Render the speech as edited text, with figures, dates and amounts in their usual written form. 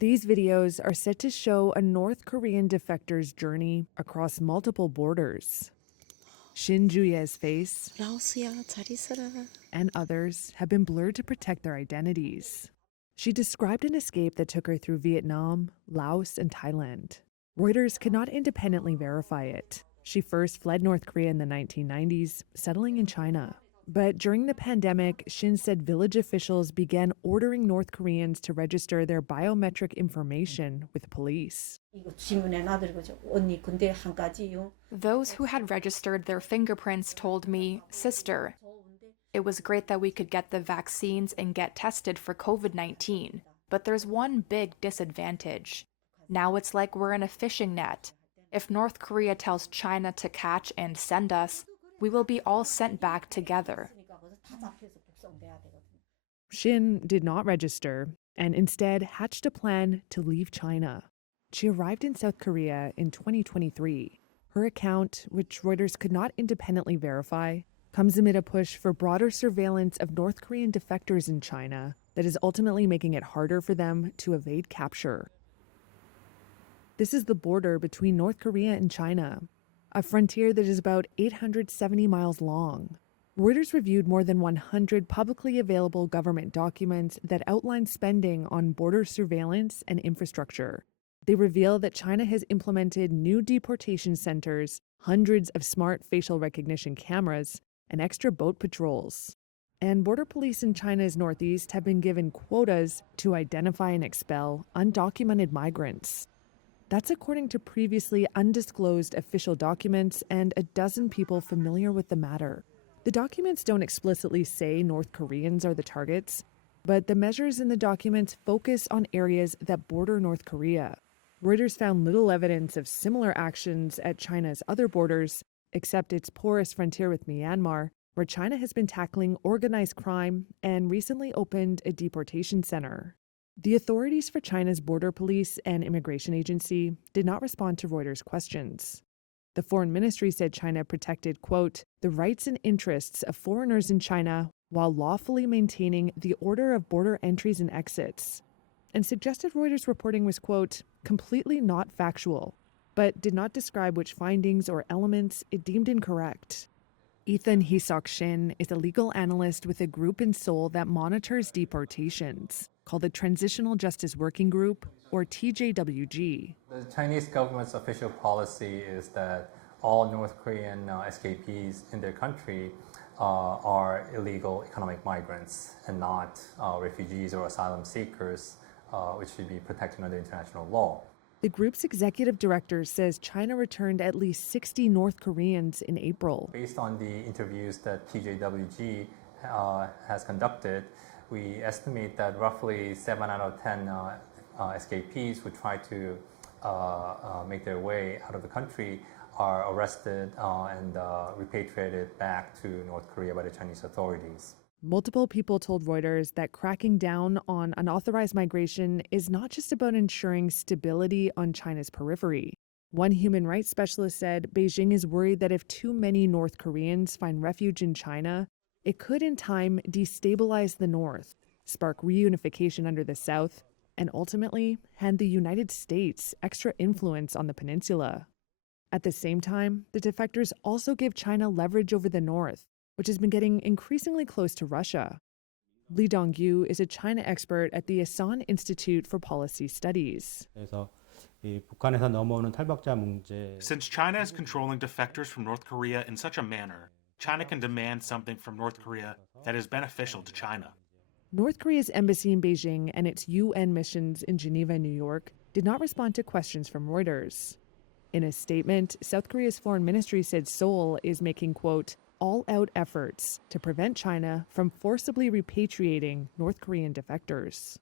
These videos are set to show a North Korean defector's journey across multiple borders. Shin Ju-ye's face 라오스야, 잘 있어라. and others have been blurred to protect their identities. She described an escape that took her through Vietnam, Laos, and Thailand. Reuters could not independently verify it. She first fled North Korea in the 1990s, settling in China. But during the pandemic, Shin said village officials began ordering North Koreans to register their biometric information with police. Those who had registered their fingerprints told me, "Sister, it was great that we could get the vaccines and get tested for COVID-19, but there's one big disadvantage. Now it's like we're in a fishing net. If North Korea tells China to catch and send us, we will be all sent back together." Shin did not register and instead hatched a plan to leave China. She arrived in South Korea in 2023. Her account, which Reuters could not independently verify, comes amid a push for broader surveillance of North Korean defectors in China that is ultimately making it harder for them to evade capture. This is the border between North Korea and China, a frontier that is about 870 miles long. Reuters reviewed more than 100 publicly available government documents that outline spending on border surveillance and infrastructure. They reveal that China has implemented new deportation centers, hundreds of smart facial recognition cameras, and extra boat patrols. And border police in China's northeast have been given quotas to identify and expel undocumented migrants. That's according to previously undisclosed official documents and a dozen people familiar with the matter. The documents don't explicitly say North Koreans are the targets, but the measures in the documents focus on areas that border North Korea. Reuters found little evidence of similar actions at China's other borders, except its porous frontier with Myanmar, where China has been tackling organized crime and recently opened a deportation center. The authorities for China's border police and immigration agency did not respond to Reuters' questions. The foreign ministry said China protected, quote, the rights and interests of foreigners in China while lawfully maintaining the order of border entries and exits, and suggested Reuters' reporting was, quote, completely not factual, but did not describe which findings or elements it deemed incorrect. Ethan Hisok Shin is a legal analyst with a group in Seoul that monitors deportations, called the Transitional Justice Working Group, or TJWG. The Chinese government's official policy is that all North Korean escapees in their country are illegal economic migrants and not refugees or asylum seekers, which should be protected under international law. The group's executive director says China returned at least 60 North Koreans in April. Based on the interviews that TJWG has conducted, we estimate that roughly 7 out of 10 escapees who try to make their way out of the country are arrested and repatriated back to North Korea by the Chinese authorities. Multiple people told Reuters that cracking down on unauthorized migration is not just about ensuring stability on China's periphery. One human rights specialist said Beijing is worried that if too many North Koreans find refuge in China, it could in time destabilize the North, spark reunification under the South, and ultimately hand the United States extra influence on the peninsula. At the same time, the defectors also give China leverage over the North, which has been getting increasingly close to Russia. Li Dongyu is a China expert at the Asan Institute for Policy Studies. Since China is controlling defectors from North Korea in such a manner, China can demand something from North Korea that is beneficial to China. North Korea's embassy in Beijing and its UN missions in Geneva and New York did not respond to questions from Reuters. In a statement, South Korea's foreign ministry said Seoul is making, quote, all-out efforts to prevent China from forcibly repatriating North Korean defectors.